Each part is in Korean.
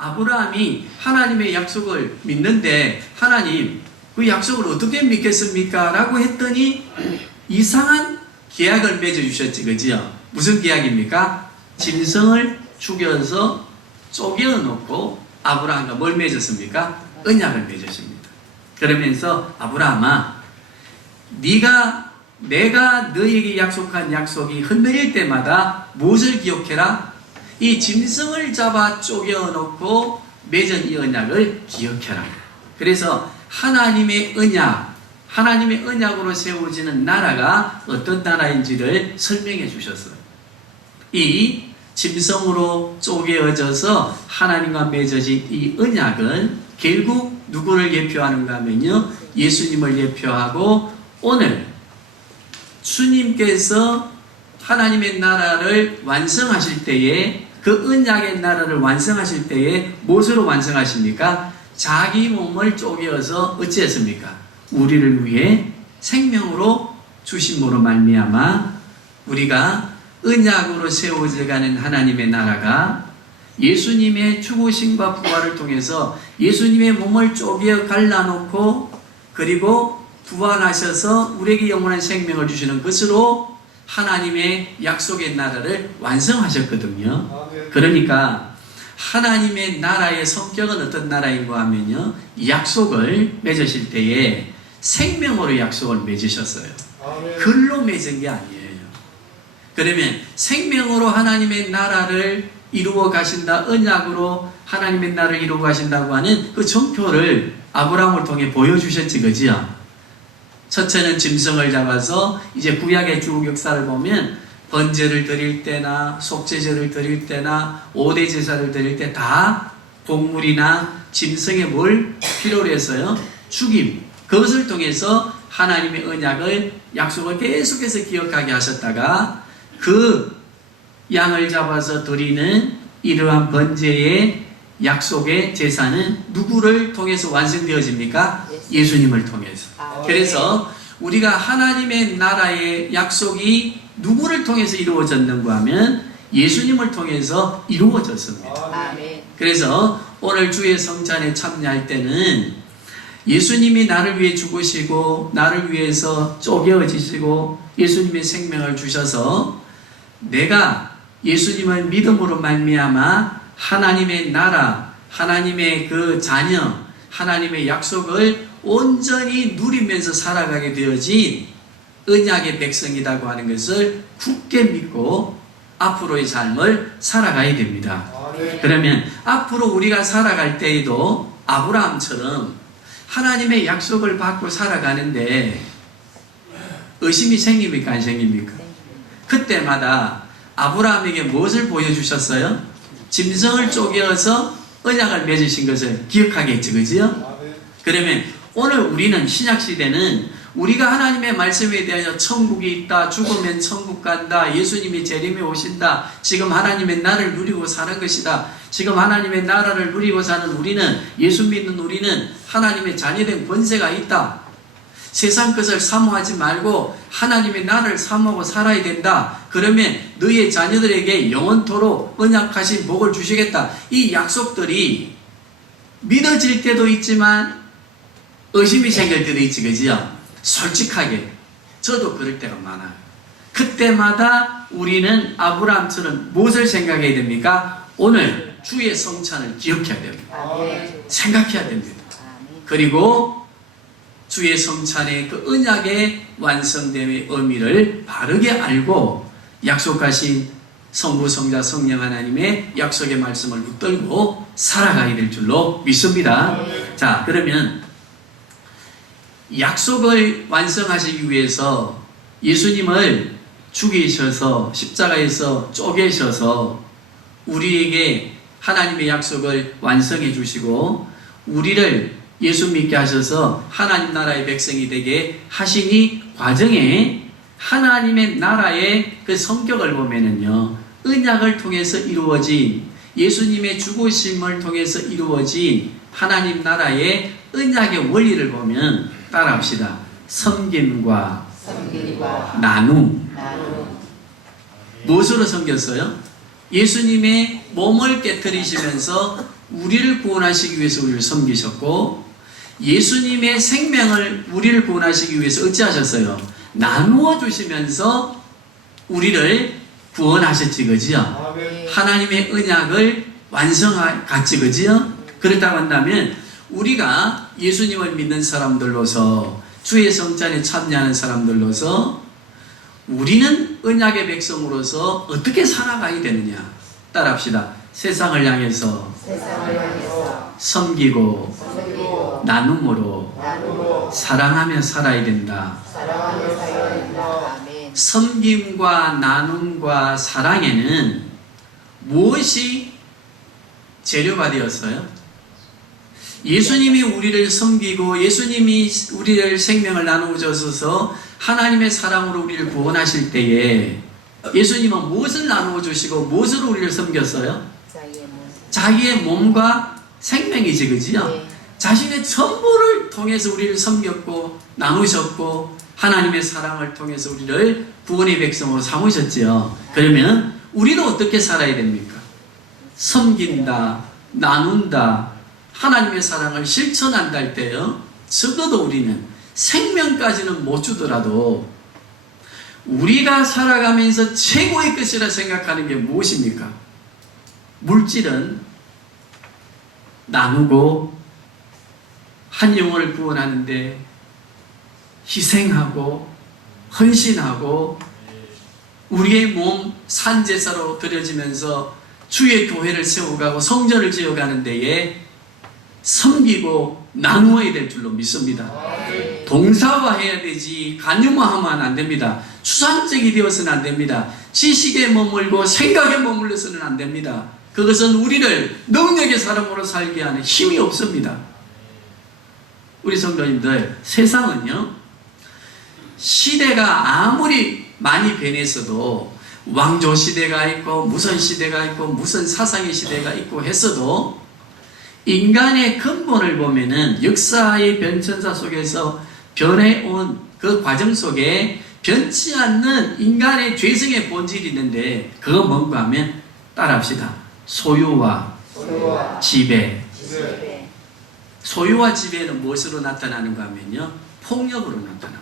아브라함이 하나님의 약속을 믿는데 하나님 그 약속을 어떻게 믿겠습니까? 라고 했더니 이상한 계약을 맺어주셨지, 그지요? 무슨 계약입니까? 짐승을 죽여서 쪼개어놓고 아브라함과 뭘 맺었습니까? 언약을 맺으십니다. 그러면서 아브라함아, 내가 너에게 약속한 약속이 흔들릴 때마다 무엇을 기억해라? 이 짐승을 잡아 쪼개어놓고 맺은 이 언약을 기억해라. 그래서 하나님의 언약으로 세워지는 나라가 어떤 나라인지를 설명해 주셨어요. 이 짐승으로 쪼개어져서 하나님과 맺어진 이 언약은 결국 누구를 예표하는가 하면요, 예수님을 예표하고, 오늘 주님께서 하나님의 나라를 완성하실 때에, 그 언약의 나라를 완성하실 때에 무엇으로 완성하십니까? 자기 몸을 쪼개어서 어찌했습니까? 우리를 위해 생명으로 주심으로 말미암아 우리가 언약으로 세워져가는 하나님의 나라가 예수님의 죽으심과 부활을 통해서 예수님의 몸을 쪼개어 갈라놓고 그리고 부활하셔서 우리에게 영원한 생명을 주시는 것으로 하나님의 약속의 나라를 완성하셨거든요. 그러니까 하나님의 나라의 성격은 어떤 나라인가 하면요, 약속을 맺으실 때에 생명으로 약속을 맺으셨어요. 글로 맺은 게 아니에요. 그러면 생명으로 하나님의 나라를 이루어 가신다, 언약으로 하나님의 나라를 이루어 가신다고 하는 그 정표를 아브라함을 통해 보여주셨지, 그지요? 첫째는 짐승을 잡아서, 이제 구약의 쭉 역사를 보면 번제를 드릴 때나 속죄제를 드릴 때나 5대 제사를 드릴 때 다 곡물이나 짐승의 뭘 필요로 해서요, 죽임, 그것을 통해서 하나님의 언약을, 약속을 계속해서 기억하게 하셨다가 그 양을 잡아서 드리는 이러한 번제의 약속의 제사는 누구를 통해서 완성되어집니까? 예수님을 통해서. 그래서 우리가 하나님의 나라의 약속이 누구를 통해서 이루어졌는가 하면 예수님을 통해서 이루어졌습니다. 그래서 오늘 주의 성찬에 참여할 때는 예수님이 나를 위해 죽으시고 나를 위해서 쪼개어지시고 예수님의 생명을 주셔서 내가 예수님을 믿음으로 말미암아 하나님의 나라, 하나님의 그 자녀, 하나님의 약속을 온전히 누리면서 살아가게 되어진 언약의 백성이라고 하는 것을 굳게 믿고 앞으로의 삶을 살아가야 됩니다. 그러면 앞으로 우리가 살아갈 때에도 아브라함처럼 하나님의 약속을 받고 살아가는데 의심이 생깁니까? 안 생깁니까? 그때마다 아브라함에게 무엇을 보여주셨어요? 짐승을 쪼개어서 언약을 맺으신 것을 기억하게 했죠, 그지요? 그러면 오늘 우리는 신약시대는 우리가 하나님의 말씀에 대하여 천국이 있다, 죽으면 천국 간다, 예수님이 재림에 오신다, 지금 하나님의 나라를 누리고 사는 것이다, 지금 하나님의 나라를 누리고 사는 우리는, 예수 믿는 우리는 하나님의 자녀된 권세가 있다, 세상 것을 사모하지 말고 하나님의 나라를 사모하고 살아야 된다, 그러면 너의 자녀들에게 영원토록 언약하신 복을 주시겠다, 이 약속들이 믿어질 때도 있지만 의심이 생길 때도 있지, 그지요? 솔직하게 저도 그럴 때가 많아요. 그때마다 우리는 아브라함처럼 무엇을 생각해야 됩니까? 오늘 주의 성찬을 기억해야 됩니다. 생각해야 됩니다. 그리고 주의 성찬의 그 언약의 완성됨의 의미를 바르게 알고 약속하신 성부, 성자, 성령 하나님의 약속의 말씀을 붙들고 살아가야 될 줄로 믿습니다. 자, 그러면 약속을 완성하시기 위해서 예수님을 죽이셔서 십자가에서 쪼개셔서 우리에게 하나님의 약속을 완성해 주시고 우리를 예수 믿게 하셔서 하나님 나라의 백성이 되게 하신 이 과정에 하나님의 나라의 그 성격을 보면은요, 언약을 통해서 이루어진, 예수님의 죽으심을 통해서 이루어진 하나님 나라의 언약의 원리를 보면 따라합시다. 섬김과 나눔. 무엇으로 섬겼어요? 예수님의 몸을 깨뜨리시면서 우리를 구원하시기 위해서 우리를 섬기셨고, 예수님의 생명을 우리를 구원하시기 위해서 어찌하셨어요? 나누어 주시면서 우리를 구원하셨지, 그지요? 하나님의 언약을 완성했지, 그지요? 그렇다고 한다면 우리가 예수님을 믿는 사람들로서, 주의 성찬에 참여하는 사람들로서 우리는 언약의 백성으로서 어떻게 살아가야 되느냐? 따라합시다. 세상을 향해서 섬기고 나눔으로 사랑하며 살아야 된다. 섬김과 나눔과 사랑에는 무엇이 재료가 되었어요? 예수님이 우리를 섬기고 예수님이 우리를 생명을 나누어 주셔서 하나님의 사랑으로 우리를 구원하실 때에 예수님은 무엇을 나누어 주시고 무엇으로 우리를 섬겼어요? 자기의 몸과 생명이지, 그지요? 네. 자신의 전부를 통해서 우리를 섬겼고 나누셨고 하나님의 사랑을 통해서 우리를 구원의 백성으로 삼으셨지요. 그러면 우리는 어떻게 살아야 됩니까? 섬긴다, 나눈다, 하나님의 사랑을 실천한다 할 때요, 적어도 우리는 생명까지는 못 주더라도 우리가 살아가면서 최고의 것이라 생각하는 게 무엇입니까? 물질은 나누고 한 영혼을 구원하는데 희생하고 헌신하고 우리의 몸 산제사로 드려지면서 주의 교회를 세워가고 성전을 지어가는 데에 섬기고 나누어야 될 줄로 믿습니다. 동사화해야 되지 간유화하면 안 됩니다. 추상적이 되어서는 안 됩니다. 지식에 머물고 생각에 머물러서는 안 됩니다. 그것은 우리를 능력의 사람으로 살게 하는 힘이 없습니다. 우리 성도님들, 세상은요, 시대가 아무리 많이 변했어도, 왕조 시대가 있고 무슨 시대가 있고 무슨 사상의 시대가 있고 했어도 인간의 근본을 보면은 역사의 변천사 속에서 변해온 그 과정 속에 변치 않는 인간의 죄성의 본질이 있는데, 그건 뭔가 하면 따라합시다. 소유와 지배. 소유와 지배는 무엇으로 나타나는가 하면요, 폭력으로 나타납니다.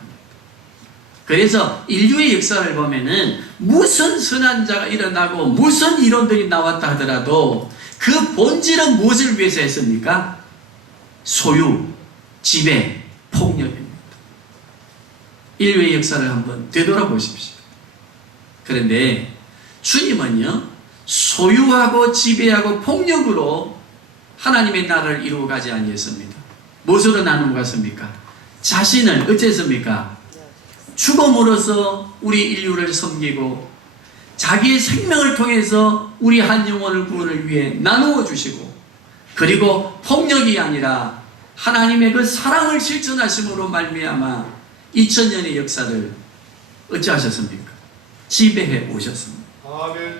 그래서 인류의 역사를 보면은 무슨 선한 자가 일어나고 무슨 이론들이 나왔다 하더라도 그 본질은 무엇을 위해서 했습니까? 소유, 지배, 폭력입니다. 인류의 역사를 한번 되돌아보십시오. 그런데 주님은요, 소유하고 지배하고 폭력으로 하나님의 나라를 이루어가지 아니했습니다. 무엇으로 나누어 갔습니까? 자신을 어쨌습니까? 죽음으로써 우리 인류를 섬기고 자기의 생명을 통해서 우리 한 영혼을 구원을 위해 나누어 주시고, 그리고 폭력이 아니라 하나님의 그 사랑을 실천하심으로 말미암아 2000년의 역사를 어찌하셨습니까? 지배해 오셨습니다. 아멘.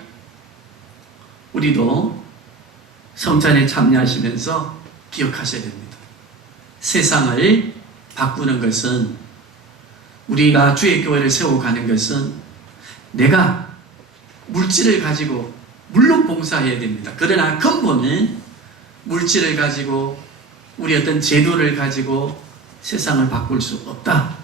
우리도 성찬에 참여하시면서 기억하셔야 됩니다. 세상을 바꾸는 것은, 우리가 주의 교회를 세워가는 것은 내가 물질을 가지고 물론 봉사해야 됩니다. 그러나 근본은 물질을 가지고 우리 어떤 제도를 가지고 세상을 바꿀 수 없다.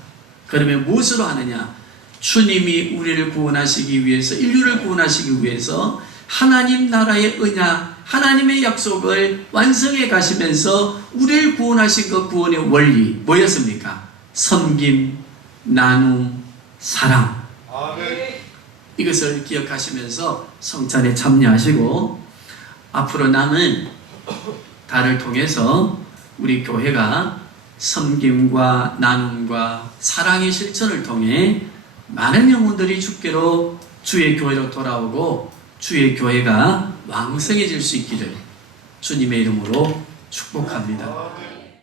그러면 무엇으로 하느냐? 주님이 우리를 구원하시기 위해서, 인류를 구원하시기 위해서 하나님 나라의 언약, 하나님의 약속을 완성해 가시면서 우리를 구원하신 그 구원의 원리 뭐였습니까? 섬김, 나눔, 사랑. 아멘. 이것을 기억하시면서 성찬에 참여하시고 앞으로 남은 달을 통해서 우리 교회가 섬김과 나눔과 사랑의 실천을 통해 많은 영혼들이 주께로, 주의 교회로 돌아오고 주의 교회가 왕성해질 수 있기를 주님의 이름으로 축복합니다.